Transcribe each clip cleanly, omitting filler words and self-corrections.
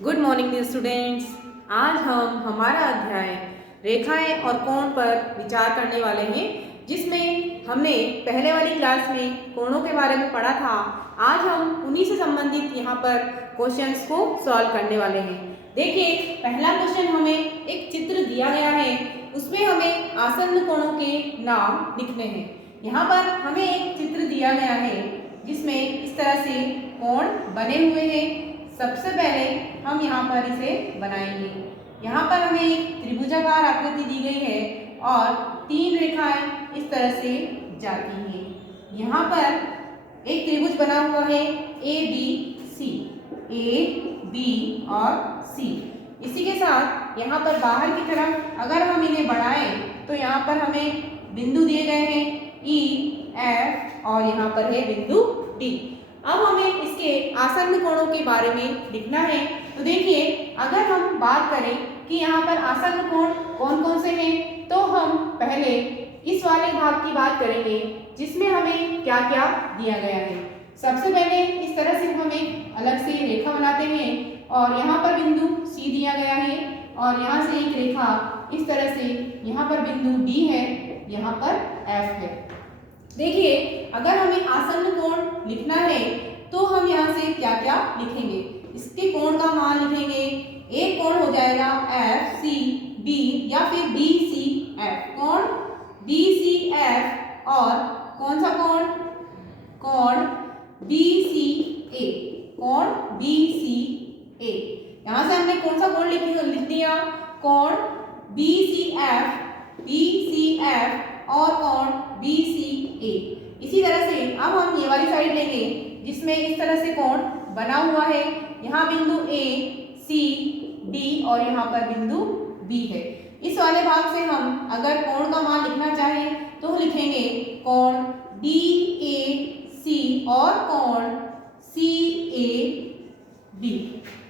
Good morning dear students. आज हम हमारा अध्याय रेखाएं और कोण पर विचार करने वाले हैं, जिसमें हमने पहले वाली क्लास में कोणों के बारे में पढ़ा था। आज हम उन्हीं से संबंधित यहाँ पर क्वेश्चंस को सॉल्व करने वाले हैं। देखिए, पहला क्वेश्चन हमें एक चित्र दिया गया है, उसमें हमें आसन्न कोणों के नाम लिखने हैं। यहाँ पर हमें एक चित्र दिया गया है जिसमें इस तरह से कोण बने हुए हैं। सबसे पहले हम यहाँ पर इसे बनाएंगे। यहाँ पर हमें एक त्रिभुजाकार आकृति दी गई है और तीन रेखाएं इस तरह से जाती हैं। यहाँ पर एक त्रिभुज बना हुआ है A B C, A B और सी। इसी के साथ यहाँ पर बाहर की तरफ अगर हम इन्हें बढ़ाएं तो यहाँ पर हमें बिंदु दिए गए हैं ई एफ और यहाँ पर है बिंदु डी। अब हमें इसके आसन्न कोणों के बारे में लिखना है। तो देखिए, अगर हम बात करें कि यहाँ पर आसन्न कोण कौन कौन से हैं, तो हम पहले इस वाले भाग की बात करेंगे जिसमें हमें क्या क्या दिया गया है। सबसे पहले इस तरह से हम एक अलग से रेखा बनाते हैं और यहाँ पर बिंदु सी दिया गया है और यहाँ से एक रेखा इस तरह से यहाँ पर बिंदु डी है, यहाँ पर एफ है। देखिए, अगर हमें आसन्न कोण लिखना है तो हम यहाँ से क्या क्या लिखेंगे। इसके कोण का मान लिखेंगे। एक कोण हो जाएगा एफ सी बी या फिर बी सी एफ। कोण बी सी एफ और कौन सा कोण? कोण बी सी ए। कोण बी सी ए। यहाँ से हमने कौन सा कोण लिख दिया? कोण बी सी एफ और कोण बी सी ए। इसी तरह से अब हम ये वाली साइड लेंगे जिसमें इस तरह से कोण बना हुआ है। यहाँ बिंदु ए सी डी और यहाँ पर बिंदु बी है। इस वाले भाग से हम अगर कोण का मान लिखना चाहें तो लिखेंगे कोण डी ए सी और कोण सी ए डी।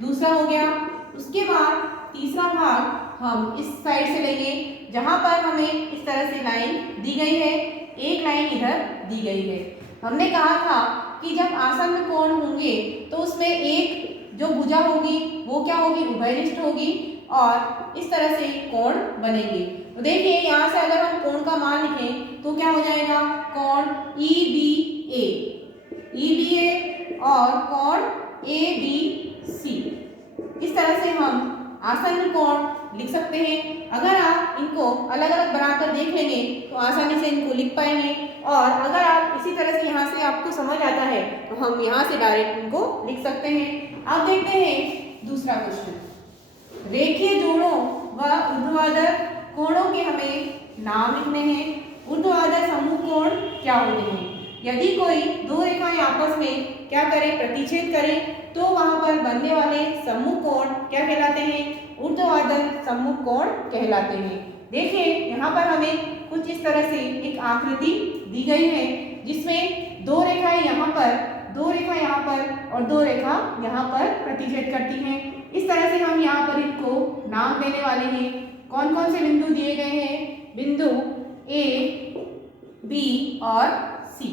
दूसरा हो गया। उसके बाद तीसरा भाग हम इस साइड से लेंगे जहां पर हमें इस तरह से लाइन दी गई है, एक लाइन इधर दी गई है। हमने कहा था कि जब आसन्न कोण होंगे तो उसमें एक जो भुजा होगी वो क्या होगी? उभयनिष्ठ होगी और इस तरह से कोण बनेंगे। तो देखिए, यहाँ से अगर हम कोण का मान लिखें तो क्या हो जाएगा? कोण ई बी ए और कोण ए बी सी। इस तरह से हम आसन्न कोण लिख सकते हैं। अगर आप इनको अलग अलग बनाकर देख लेंगे तो आसानी से इनको लिख पाएंगे, और अगर आप इसी तरह से यहाँ से आपको समझ आता है तो हम यहाँ से डायरेक्ट इनको लिख सकते हैं। अब देखते हैं दूसरा क्वेश्चन। रेखीय जोड़ों व ऊर्ध्वाधर कोणों के हमें नाम लिखने हैं। ऊर्ध्वाधर समूह कोण क्या होते हैं? यदि कोई दो रेखाएं आपस में क्या करें? प्रतिच्छेद करें तो वहां पर बनने वाले समूह कोण क्या कहलाते हैं? ऊर्ध्वाधर समूह कोण कहलाते हैं। देखिए, यहाँ पर हमें कुछ इस तरह से एक आकृति दी गई है जिसमें दो रेखाएं यहाँ पर, दो रेखा यहाँ पर और दो रेखा यहाँ पर प्रतिच्छेद करती हैं। इस तरह से हम यहाँ पर इनको नाम देने वाले हैं। कौन कौन से बिंदु दिए गए हैं? बिंदु ए बी और सी।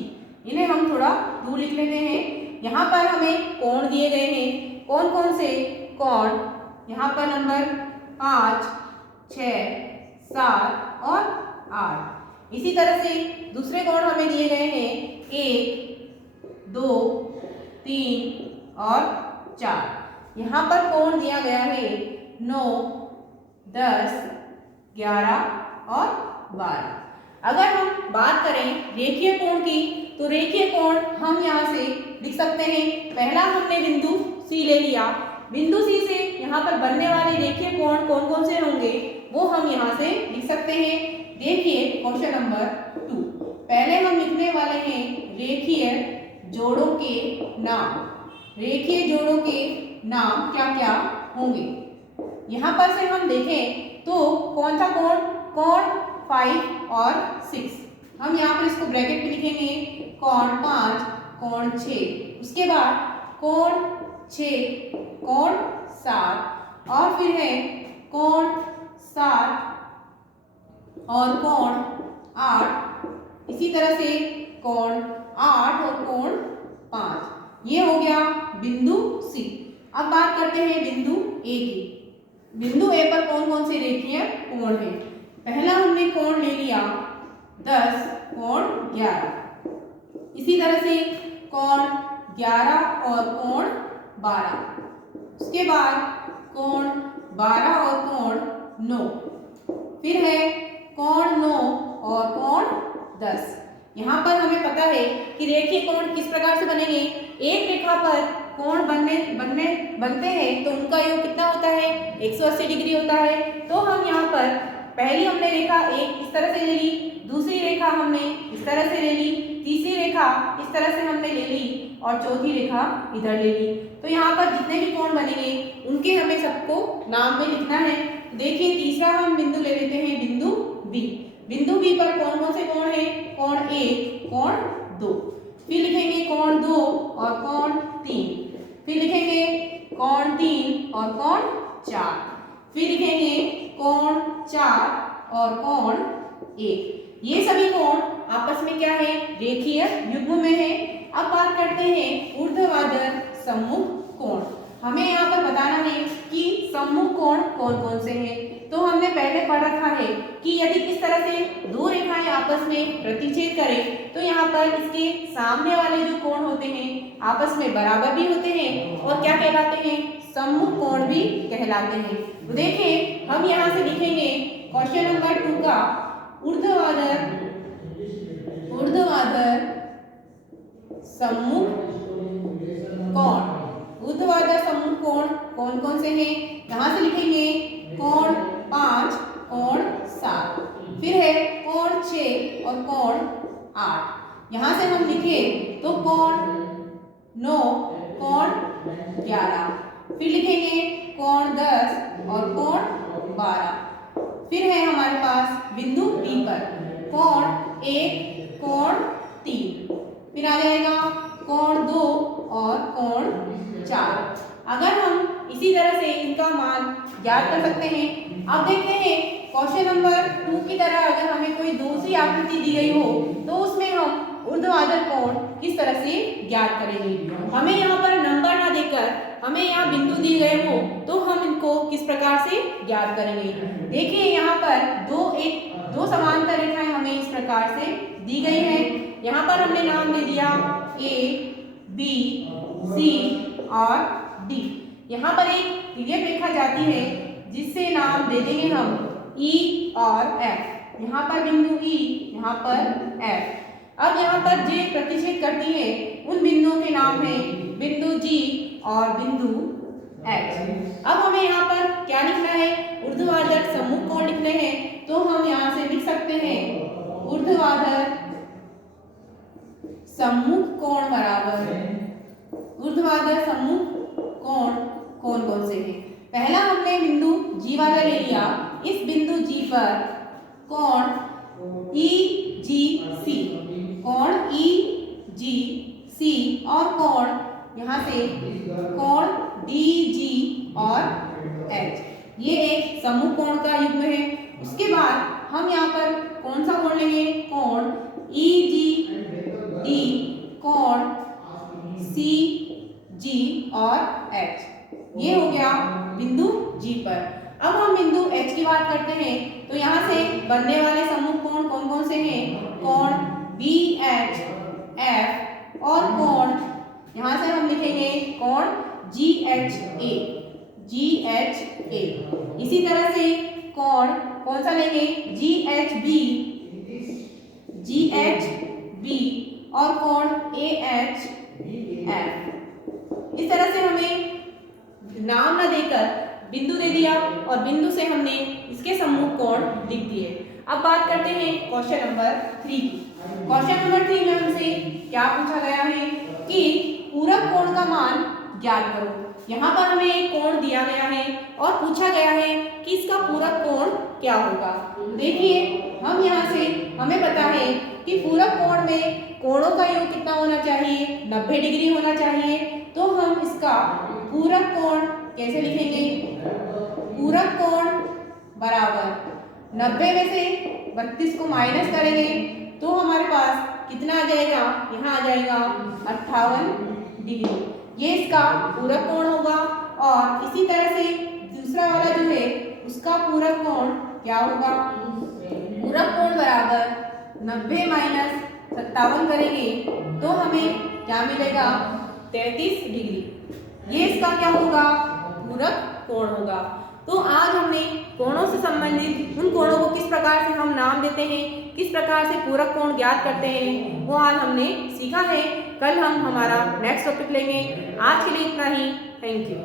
इन्हें हम थोड़ा दूर लिख लेते हैं। यहाँ पर हमें कोण दिए गए हैं। कौन कौन से? कोण यहाँ पर नंबर 5, 6, 7 और 8। इसी तरह से दूसरे कोण हमें दिए गए हैं 1, 2, 3 और 4। यहाँ पर कोण दिया गया है 9, 10, 11 और 12। अगर हम बात करें रेखीय कोण की तो रेखीय कोण हम यहाँ से लिख सकते हैं। पहला हमने बिंदु सी ले लिया। बिंदु सी से यहाँ पर बनने वाले रेखीय कोण कौन कौन से होंगे वो हम यहाँ से लिख सकते हैं। देखिए, क्वेश्चन नंबर 2। पहले हम लिखने वाले हैं रेखीय जोड़ों के नाम। रेखीय जोड़ों के नाम क्या क्या होंगे? यहाँ पर से हम देखें तो कौन सा कोण? कोण 5 और 6। हम यहाँ पर इसको ब्रैकेट में लिखेंगे। कोण 5, कोण 6, उसके बाद कोण 6, कोण 7 और फिर है कोण 7 और कोण 8। इसी तरह से कोण 8 और कोण 5। ये हो गया बिंदु सी। अब बात करते हैं बिंदु ए की। बिंदु ए पर कौन कौन से रेखीय कोण है। पहला हमने कोण ले लिया 10 कोण 11। इसी तरह से कोण 11 और कोण 12। उसके बाद कोण 12 और कोण 9। फिर है कोण 9 और कोण 10। यहाँ पर हमें पता है कि रेखीय कोण किस प्रकार से बनेंगे। एक रेखा पर कोण बनते हैं तो उनका योग कितना होता है, 180 डिग्री होता है। तो हम यहाँ पर पहली हमने रेखा एक इस तरह से ले ली, दूसरी रेखा हमने इस तरह से ले ली, तीसरी रेखा इस तरह से हमने ले ली और चौथी रेखा इधर ले ली। तो यहाँ पर जितने भी कोण बनेंगे उनके हमें सबको नाम में लिखना है। देखिए तीसरा हम बिंदु ले लेते हैं बिंदु बी। बिंदु बी पर कौन कौन से कोण है, कोण 1 कोण 2। फिर लिखेंगे कोण 2 और कोण 3। फिर लिखेंगे कोण 3 और कोण 4। फिर लिखेंगे कोण 4 और कोण 1। ये सभी कोण आपस में क्या है, रेखीय युग्म में है। अब बात करते हैं ऊर्ध्वाधर सम्मुख कोण। हमें यहाँ पर बताना है कि सम्मुख कोण कौन कौन से हैं। तो हमने पहले पढ़ रखा है कि यदि इस तरह से दो रेखाएं आपस में प्रतिच्छेद करें तो यहाँ पर इसके सामने वाले जो कोण होते हैं आपस में बराबर भी होते हैं और क्या कहलाते हैं, सम्मुख कोण भी कहलाते हैं। तो देखिए हम यहाँ से लिखेंगे क्वेश्चन नंबर 2 का ऊर्ध्वाधर सम्मुख कोण। ऊर्ध्वाधर सम्मुख कोण कौन कौन से हैं, यहाँ से लिखेंगे कोण 5 कोण 7। फिर है कोण 6 और कोण 8। यहाँ से हम लिखे तो कोण 9 कोण 11। फिर लिखेंगे कोण 10 और कोण 12। फिर है हमारे पास बिंदु डी पर कोण 1 कोण 3। फिर आ जाएगा कोण 2 और कोण 4। अगर हम इसी तरह से इनका मान ज्ञात कर सकते हैं। अब देखते हैं क्वेश्चन नंबर 2 की तरह अगर हमें कोई दूसरी आकृति दी गई हो तो उसमें हम ऊर्ध्वाधर कोण किस तरह से ज्ञात करेंगे। हमें यहाँ पर नंबर ना देकर हमें यहाँ बिंदु दिए गए हो तो हम इनको किस प्रकार से ज्ञात करेंगे। देखिए यहाँ पर दो समांतर रेखाएं हमें इस प्रकार से दी गई है। यहाँ पर हमने नाम दे दिया A, B, C और D। यहाँ पर एक तिर्यक रेखा जाती है जिससे नाम दे देंगे हम E और F। यहाँ पर बिंदु E, यहाँ पर F। अब यहाँ पर जे प्रतिच्छेद करती है उन बिंदुओं के नाम है बिंदु G और बिंदु H। अब हमें यहाँ पर क्या लिखना है, ऊर्ध्वाधर सम्मुख कोण लिखने हैं। तो हम यहाँ से लिख सकते हैं ऊर्ध्वाधर सम्मुख कोण बराबर ऊर्ध्वाधर सम्मुख कोण कौन कौन से हैं। पहला हमने बिंदु G वाला ले लिया। इस बिंदु G पर कोण EGC, कोण EGC और कोण यहाँ से कोण DG और H। ये एक सम्मुख कोण का युग्म है। उसके बाद हम यहाँ पर कौन सा कोण लेंगे, कोण EGD, कोण CG और H। ये हो गया बिंदु G पर। अब हम बिंदु H की बात करते हैं तो यहाँ से बनने वाले सम्मुख कोण कौन कौन से हैं, कोण BHF और कोण यहाँ से हम लिखेंगे कोण GHA। इसी तरह से कोण कौन सा लेंगे, GHB और कोण AHF। इस तरह से हमें नाम न देकर बिंदु दे दिया और बिंदु से हमने इसके सम्मुख कोण लिख दिए। अब बात करते हैं क्वेश्चन नंबर 3 की। क्वेश्चन नंबर 3 में हमसे क्या पूछा गया है कि पूरक कोण का मान ज्ञात करो। यहाँ पर हमें एक कोण दिया गया है और पूछा गया है कि इसका पूरक कोण क्या होगा। देखिए हम यहाँ से हमें पता है कि पूरक कोण में कोणों का योग कितना होना चाहिए, 90 डिग्री होना चाहिए। तो हम इसका पूरक कोण कैसे लिखेंगे, पूरक कोण बराबर 90 में से 32 को माइनस करेंगे तो हमारे पास कितना आ जाएगा, यहाँ आ जाएगा 58 डिग्री। ये इसका पूरक कोण होगा। और इसी तरह से दूसरा वाला जो है उसका पूरक कोण क्या होगा? पूरक कोण बराबर 90 माइनस 57 करेंगे तो हमें क्या मिलेगा? 33 डिग्री। ये इसका क्या होगा? पूरक कोण होगा। तो आज हमने कोणों से संबंधित उन कोणों को किस प्रकार से हम नाम देते हैं, किस प्रकार से पूरक कोण ज्ञात करते हैं, वो आज हमने सीखा है। कल हम हमारा नेक्स्ट टॉपिक लेंगे। आज के लिए इतना ही। Thank you.